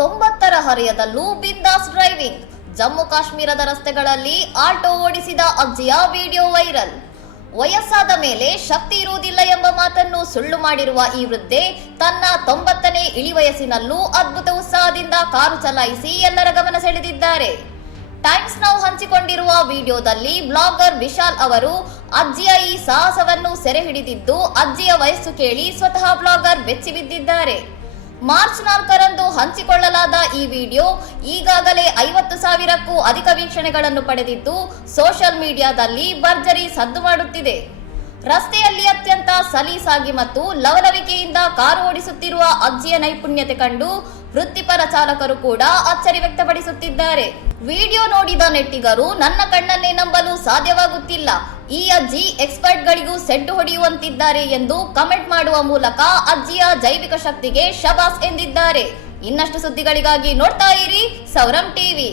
90ರ ಹರೆಯದಲ್ಲೂ ಬಿಂದಾಸ್ ಡ್ರೈವಿಂಗ್. ಜಮ್ಮು ಕಾಶ್ಮೀರದ ರಸ್ತೆಗಳಲ್ಲಿ ಆಟೋ ಓಡಿಸಿದ ಅಜ್ಜಿಯ ವಿಡಿಯೋ ವೈರಲ್. ವಯಸ್ಸಾದ ಮೇಲೆ ಶಕ್ತಿ ಇರುವುದಿಲ್ಲ ಎಂಬ ಮಾತನ್ನು ಸುಳ್ಳು ಮಾಡಿರುವ ಈ ವೃದ್ಧೆ ತನ್ನ 90ನೇ ಇಳಿವಯಸ್ಸಿನಲ್ಲೂ ಅದ್ಭುತ ಉತ್ಸಾಹದಿಂದ ಕಾರು ಚಲಾಯಿಸಿ ಎಲ್ಲರ ಗಮನ ಸೆಳೆದಿದ್ದಾರೆ. ಟೈಮ್ಸ್ ನೌ ಹಂಚಿಕೊಂಡಿರುವ ವಿಡಿಯೋದಲ್ಲಿ ಬ್ಲಾಗರ್ ವಿಶಾಲ್ ಅವರು ಅಜ್ಜಿಯ ಈ ಸಾಹಸವನ್ನು ಸೆರೆ ಹಿಡಿದಿದ್ದು, ಅಜ್ಜಿಯ ವಯಸ್ಸು ಕೇಳಿ ಸ್ವತಃ ಬ್ಲಾಗರ್ ಬೆಚ್ಚಿ ಬಿದ್ದಿದ್ದಾರೆ. ಮಾರ್ಚ್ 4ರಂದು ಹಂಚಿಕೊಳ್ಳಲಾದ ಈ ವಿಡಿಯೋ ಈಗಾಗಲೇ 50,000ಕ್ಕೂ ಅಧಿಕ ವೀಕ್ಷಣೆಗಳನ್ನು ಪಡೆದಿದ್ದು, ಸೋಷಿಯಲ್ ಮೀಡಿಯಾದಲ್ಲಿ ಭರ್ಜರಿ ಸದ್ದು ಮಾಡುತ್ತಿದೆ. ರಸ್ತೆಯಲ್ಲಿ ಅತ್ಯಂತ ಸಲೀಸಾಗಿ ಮತ್ತು ಲವಲವಿಕೆಯಿಂದ ಕಾರು ಓಡಿಸುತ್ತಿರುವ ಅಜ್ಜಿಯ ನೈಪುಣ್ಯತೆ ಕಂಡು ವೃತ್ತಿಪರ ಚಾಲಕರು ಕೂಡ ಅಚ್ಚರಿ ವ್ಯಕ್ತಪಡಿಸುತ್ತಿದ್ದಾರೆ. ವಿಡಿಯೋ ನೋಡಿದ ನೆಟ್ಟಿಗರು ನನ್ನ ಕಣ್ಣನ್ನೇ ನಂಬಲು ಸಾಧ್ಯವಾಗುತ್ತಿಲ್ಲ, ಈ ಅಜ್ಜಿ ಎಕ್ಸ್ಪರ್ಟ್ಗಳಿಗೂ ಸೆಡ್ಡು ಹೊಡೆಯುವಂತಿದ್ದಾರೆ ಎಂದು ಕಮೆಂಟ್ ಮಾಡುವ ಮೂಲಕ ಅಜ್ಜಿಯ ಜೈವಿಕ ಶಕ್ತಿಗೆ ಶಬಾಸ್ ಎಂದಿದ್ದಾರೆ. ಇನ್ನಷ್ಟು ಸುದ್ದಿಗಳಿಗಾಗಿ ನೋಡ್ತಾ ಇರಿ ಸೌರಂ ಟಿವಿ.